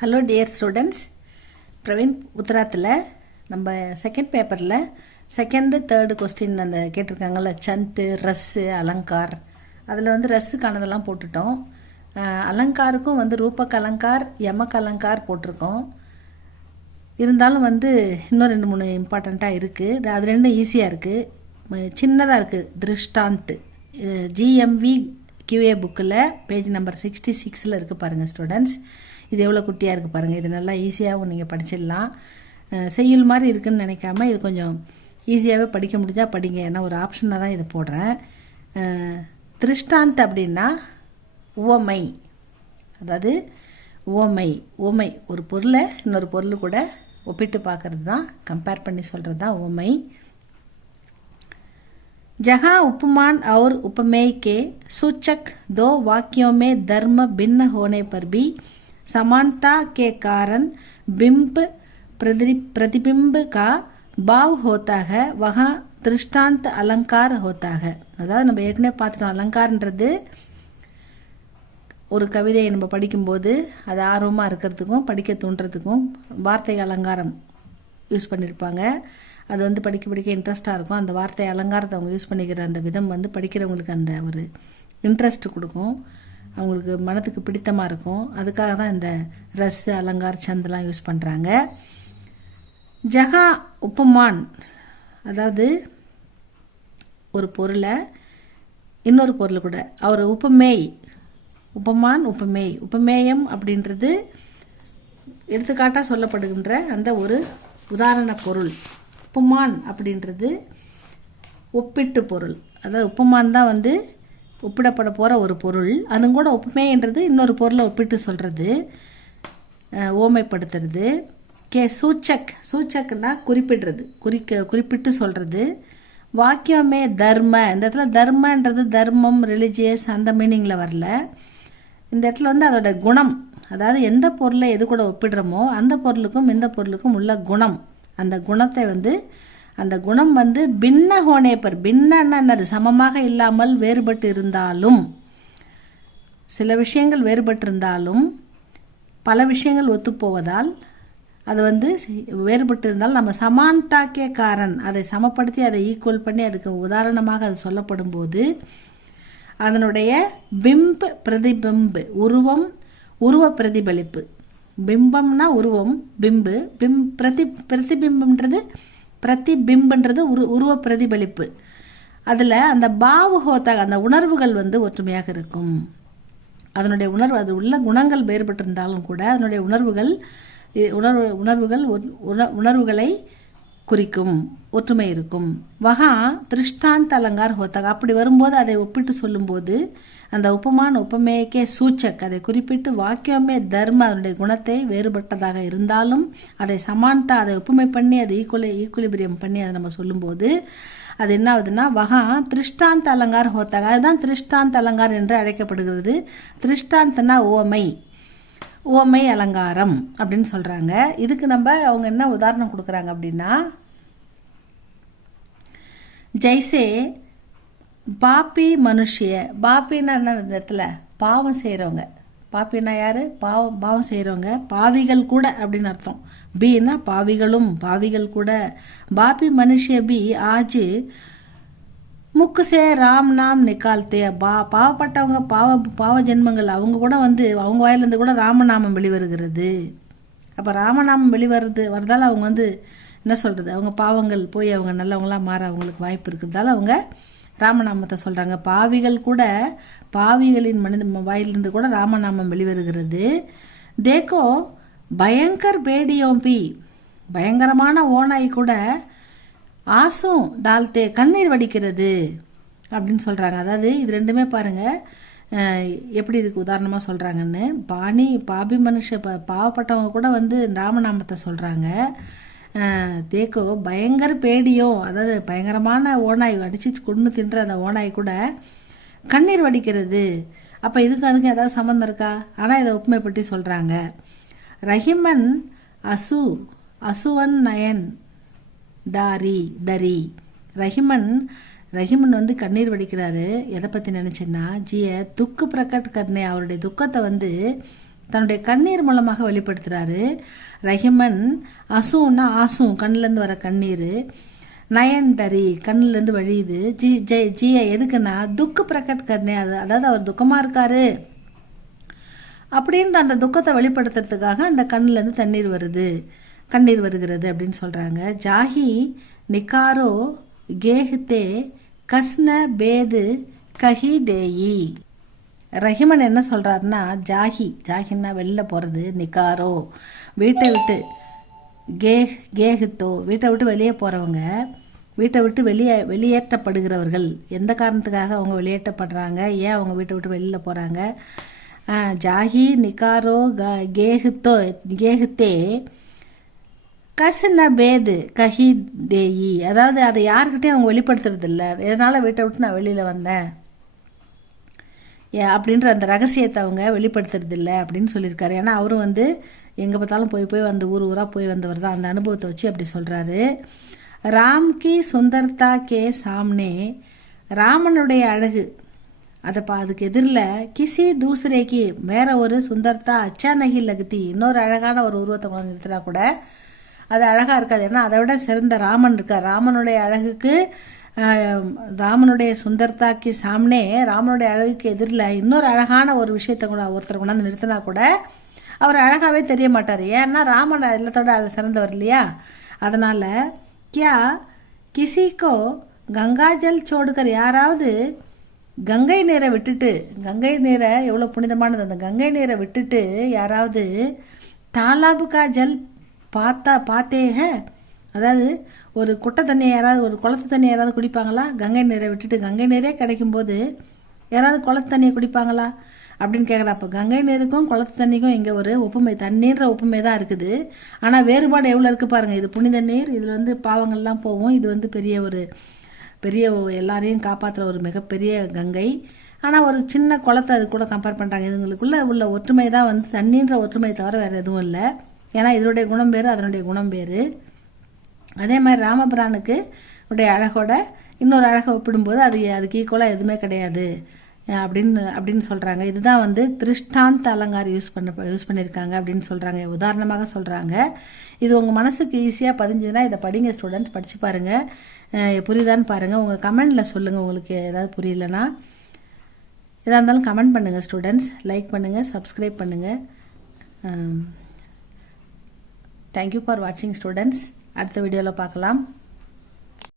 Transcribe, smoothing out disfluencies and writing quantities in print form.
Hello dear students, Praveen உத்தராத்தில் நம்ம second பேப்பரில் second third question அந்த கேட்டிருக்காங்கல்ல, சந்து ரஸ்ஸு அலங்கார். அதில் வந்து ரஸ்ஸுக்கானதெல்லாம் போட்டுட்டோம். அலங்காருக்கும் வந்து ரூபக் அலங்கார் யமக் அலங்கார் போட்டிருக்கோம். இருந்தாலும் வந்து இன்னும் 2-3 இம்பார்ட்டண்ட்டாக இருக்குது. அது ரெண்டும் ஈஸியாக இருக்குது, சின்னதாக இருக்குது. திருஷ்டாந்த் GMV QA புக்கில் பேஜ் நம்பர் 66 இருக்குது பாருங்கள் ஸ்டூடெண்ட்ஸ். இது எவ்வளோ குட்டியாக இருக்குது பாருங்கள். இது நல்லா ஈஸியாகவும் நீங்கள் படிச்சிடலாம். செய்யுள் மாதிரி இருக்குதுன்னு நினைக்காம இது கொஞ்சம் ஈஸியாகவே படிக்க முடிஞ்சால் படிங்க. ஏன்னா ஒரு ஆப்ஷனாக தான் இதை போடுறேன். திருஷ்டாந்த் அப்படின்னா உவமை, அதாவது உவமை ஒரு பொருளை இன்னொரு பொருள் கூட ஒப்பிட்டு பார்க்கறது தான், கம்பேர் பண்ணி சொல்கிறது தான் உவமை. जहाँ उपमान और उपमेय के सूचक दो वाक्यों में धर्म भिन्न होने पर भी समानता के कारण बिंब प्रतिबिंब का भाव होता है, वहाँ दृष्टांत अलंकार होता है. அதாவது நம்ம ஏற்கனவே பார்த்துட்டோம், அலங்காரன்றது ஒரு கவிதையை நம்ம படிக்கும்போது அது ஆர்வமாக இருக்கிறதுக்கும் படிக்க தூண்டுறதுக்கும் வார்த்தை அலங்காரம் யூஸ் பண்ணியிருப்பாங்க. அது வந்து படிக்க இன்ட்ரெஸ்ட்டாக இருக்கும். அந்த வார்த்தை அலங்காரத்தை அவங்க யூஸ் பண்ணிக்கிற அந்த விதம் வந்து படிக்கிறவங்களுக்கு அந்த ஒரு இன்ட்ரெஸ்ட் கொடுக்கும், அவங்களுக்கு மனத்துக்கு பிடித்தமாக இருக்கும். அதுக்காக தான் இந்த ரஸ் அலங்கார் சந்தெலாம் யூஸ் பண்ணுறாங்க. ஜஹா உப்பமான், அதாவது ஒரு பொருளை இன்னொரு பொருள் கூட அவர் உப்பமான் உப்பமேயம் அப்படின்றது எடுத்துக்காட்டாக சொல்லப்படுகின்ற அந்த ஒரு உதாரண பொருள். உப்புமான் அப்படின்றது ஒப்பிட்டு பொருள், அதாவது உப்புமான் தான் வந்து ஒப்பிடப்பட போகிற ஒரு பொருள். அது கூட உப்புமேன்றது இன்னொரு பொருளை ஒப்பிட்டு சொல்கிறது, ஓமைப்படுத்துறது. சூச்சக்னா குறிப்பிடுறது, குறிப்பிட்டு சொல்கிறது. வாக்கியமே தர்ம, இந்த இடத்துல தர்மன்றது தர்மம் ரிலிஜியஸ் அந்த மீனிங்கில் வரல. இந்த இடத்துல வந்து அதோட குணம், அதாவது எந்த பொருளை எது கூட ஒப்பிடுறோமோ அந்த பொருளுக்கும் இந்த பொருளுக்கும் உள்ள குணம், அந்த குணத்தை வந்து அந்த குணம் வந்து பின்ன ஹோனேப்பர், பின்னன்னா அது சமமாக இல்லாமல் வேறுபட்டு இருந்தாலும், சில விஷயங்கள் வேறுபட்டு இருந்தாலும் பல விஷயங்கள் ஒத்துப்போவதால் அது வந்து வேறுபட்டு இருந்தால் நம்ம சமான்தாக்கிய காரன், அதை சமப்படுத்தி அதை ஈக்குவல் பண்ணி அதுக்கு உதாரணமாக அது சொல்லப்படும் போது அதனுடைய பிம்ப பிரதிபிம்பு உருவ பிரதிபலிப்பு. பிம்பம்னா உருவம், பிரதிபிம்பன்றது உருவ பிரதிபலிப்பு. அதில் அந்த பாவ ஹோத்தாக அந்த உணர்வுகள் வந்து ஒற்றுமையாக இருக்கும். அதனுடைய உணர்வு, அது உள்ள குணங்கள் வேறுபட்டிருந்தாலும் கூட அதனுடைய உணர்வுகளை குறிக்கும், ஒற்றுமை இருக்கும். வகா திருஷ்டாந்த் அலங்கார் ஹோத்தாக, அப்படி வரும்போது அதை ஒப்பிட்டு சொல்லும்போது அந்த உப்பமான் உப்பமேக்கே சூச்சக், அதை குறிப்பிட்டு வாக்கியமே தர்ம, அதனுடைய குணத்தை வேறுபட்டதாக இருந்தாலும் அதை சமானத்தா, அதை ஒப்புமை பண்ணி அதை ஈக்குலிபிரியம் பண்ணி அதை நம்ம சொல்லும்போது அது என்ன ஆகுதுன்னா வகா திருஷ்டாந்த் அலங்கார் ஹோத்தாக. அதுதான் திருஷ்டாந்த் அலங்கார் என்று அழைக்கப்படுகிறது. திருஷ்டாந்தனா ஓமை அலங்காரம் அப்படின்னு சொல்கிறாங்க. இதுக்கு நம்ம அவங்க என்ன உதாரணம் கொடுக்குறாங்க அப்படின்னா, ஜெய்சே பாப்பி மனுஷிய, பாப்பின்னா என்ன, இந்த இடத்துல பாவம் செய்கிறவங்க, பாப்பின்னா யார், பாவம் செய்கிறவங்க, பாவிகள் கூட அப்படின்னு அர்த்தம். பீனா பாவிகள் கூட. பாப்பி மனுஷிய பி ஆஜ் முக்குசே ராம் நாம் நிக்கால்த்தே, பாவப்பட்டவங்க பாவ ஜென்மங்கள் அவங்க கூட வந்து அவங்க வாயிலிருந்து கூட ராமநாமம் வெளிவருகிறது. அப்போ ராமநாமம் வரதால் அவங்க வந்து என்ன சொல்கிறது, அவங்க பாவங்கள் போய் அவங்க நல்லவங்களாம் மாற அவங்களுக்கு வாய்ப்பு இருக்கிறதால அவங்க ராமநாமத்தை சொல்கிறாங்க. பாவிகள் கூட, பாவிகளின் வாயிலிருந்து கூட ராமநாமம் வெளிவருகிறது. தேக்கோ பயங்கர் பேடியோம்பி, பயங்கரமான ஓனாய் கூட ஆசும் டால்தே, கண்ணீர் வடிக்கிறது அப்படின்னு சொல்கிறாங்க. அதாவது இது ரெண்டுமே பாருங்கள் எப்படி இதுக்கு உதாரணமாக சொல்கிறாங்கன்னு. பாபி பாவப்பட்டவங்க கூட வந்து ராமநாமத்தை சொல்கிறாங்க. தேக்கோ பயங்கர பேடியோ, அதாவது பயங்கரமான ஓனாய் அடித்து கொண்டு தின்ற அந்த ஓனாய் கூட கண்ணீர் வடிக்கிறது. அப்போ அதுக்கு ஏதாவது சம்மந்தம் இருக்கா? ஆனால் இதை ஒப்புமைப்பட்டி சொல்கிறாங்க. ரஹிமன் அசுவன் நயன் டரி, ரஹிமன் வந்து கண்ணீர் வடிக்கிறாரு. எதை பற்றி நினச்சேன்னா, ஜிய துக்கு பிரகட் கர்னே, அவருடைய துக்கத்தை வந்து தன்னுடைய கண்ணீர் மூலமாக வெளிப்படுத்துகிறாரு. ரஹிமன் அசுன்னா ஆசும் கண்ணிலேருந்து வர கண்ணீர், நயன்டரி கண்ணிலேருந்து வழியுது, ஜியை எதுக்குன்னா துக்க பிரகட் கர்னே, அதாவது அவர் துக்கமாக இருக்காரு அப்படின்ற அந்த துக்கத்தை வெளிப்படுத்துறதுக்காக அந்த கண்ணிலேருந்து கண்ணீர் வருகிறது அப்படின்னு சொல்கிறாங்க. ஜாஹி நிக்காரோ கேஹ்தே கஸ்ன பேது கஹி தேயி. ரஹிமன் என்ன சொல்கிறாருன்னா, ஜாஹின்னா வெளில போகிறது, நிக்காரோ வீட்டை விட்டு, கேஹுத்தோ வீட்டை விட்டு வெளியே போகிறவங்க, வீட்டை விட்டு வெளியேற்றப்படுகிறவர்கள். எந்த காரணத்துக்காக அவங்க வெளியேற்றப்படுறாங்க, ஏன் அவங்க வீட்டை விட்டு வெளியில் போகிறாங்க? ஜாஹி நிக்காரோ கேஹுத்தே கசன பேது கஹி தேயி. அதாவது அதை யாருக்கிட்டையும் அவங்க வெளிப்படுத்துறது இல்லை, எதனால் வீட்டை விட்டு நான் வெளியில் வந்தேன் அப்படின்ற அந்த ரகசியத்தை அவங்க வெளிப்படுத்துறது இல்லை அப்படின்னு சொல்லியிருக்காரு. ஏன்னா அவரும் எங்கே பார்த்தாலும் போய் வந்து ஊராக போய் வந்தவர் தான். அந்த அனுபவத்தை வச்சு அப்படி சொல்கிறாரு. ராம் கி சுந்தர்தா கே சாம்னே, ராமனுடைய அழகு அதுக்கு எதிரில் கிசி தூசரேக்கு வேற ஒரு சுந்தர்தா அச்சானகி லகுத்தி, இன்னொரு அழகான ஒரு உருவத்தை கொண்டு நிறுத்தினா கூட அது அழகாக இருக்காது. ஏன்னா அதை விட சிறந்த ராமன் இருக்கார். ராமனுடைய அழகுக்கு, ராமனுடைய சுந்தர்தாக்கு சாம்னே, ராமனுடைய அழகுக்கு எதிரில் இன்னொரு அழகான ஒரு விஷயத்தை கூட ஒருத்தர் கொண்டாந்து நிறுத்தினா கூட அவர் அழகாகவே தெரிய மாட்டார். ஏன்னா ராமன் எல்லாத்தோட சிறந்தவர் இல்லையா? அதனால் கிசிக்கோ கங்காஜல் சோடுகர், யாராவது கங்கை நீரை விட்டுட்டு, கங்கை நீரை எவ்வளோ புனிதமானது, அந்த கங்கை நீரை விட்டுட்டு யாராவது தாலாபுக்கா ஜல் பார்த்தேக, அதாவது ஒரு குட்டை தண்ணியை யாராவது, ஒரு குளத்து தண்ணியை யாராவது குடிப்பாங்களா? கங்கை நீரை விட்டுட்டு, கங்கை நீரே கிடைக்கும்போது யாராவது குளத்து தண்ணியை குடிப்பாங்களா அப்படின்னு கேட்குறா. அப்போ கங்கை நீருக்கும் குளத்து தண்ணிக்கும் இங்கே ஒரு ஒப்புமை, தண்ணீர்ன்ற ஒப்புமை தான் இருக்குது. ஆனால் வேறுபாடு எவ்வளோ இருக்குது பாருங்கள். இது புனித நீர், இதில் பாவங்கள்லாம் போகும். இது பெரிய எல்லாரையும் காப்பாற்றுற ஒரு மிகப்பெரிய கங்கை. ஆனால் ஒரு சின்ன குளத்தை அது கூட கம்பேர் பண்ணுறாங்க. இதுங்களுக்குள்ளே உள்ள ஒற்றுமை தான் தண்ணீன்ற ஒற்றுமை தவிர வேறு எதுவும் இல்லை. ஏன்னா இதனுடைய குணம் வேறு, அதனுடைய குணம் வேறு. அதே மாதிரி ராமபிரானுக்கு உடைய அழகோட இன்னொரு அழகை ஒப்பிடும்போது அதுக்கு ஈக்குவலாக எதுவுமே கிடையாது அப்படின்னு சொல்கிறாங்க. இதுதான் திருஷ்டாந்த அலங்காரம் யூஸ் பண்ணியிருக்காங்க அப்படின்னு சொல்கிறாங்க, உதாரணமாக சொல்கிறாங்க. இது உங்கள் மனசுக்கு ஈஸியாக பதிஞ்சுதுன்னா இதை படிங்க ஸ்டூடெண்ட், படித்து பாருங்கள், புரியுதான்னு பாருங்கள். உங்கள் கமெண்டில் சொல்லுங்கள் உங்களுக்கு ஏதாவது புரியலன்னா. எதாக இருந்தாலும் கமெண்ட் பண்ணுங்கள் ஸ்டூடெண்ட்ஸ், லைக் பண்ணுங்கள், சப்ஸ்கிரைப் பண்ணுங்கள். தேங்க்யூ ஃபார் வாட்சிங் ஸ்டூடெண்ட்ஸ். அடுத்த வீடியோவில் பார்க்கலாம்.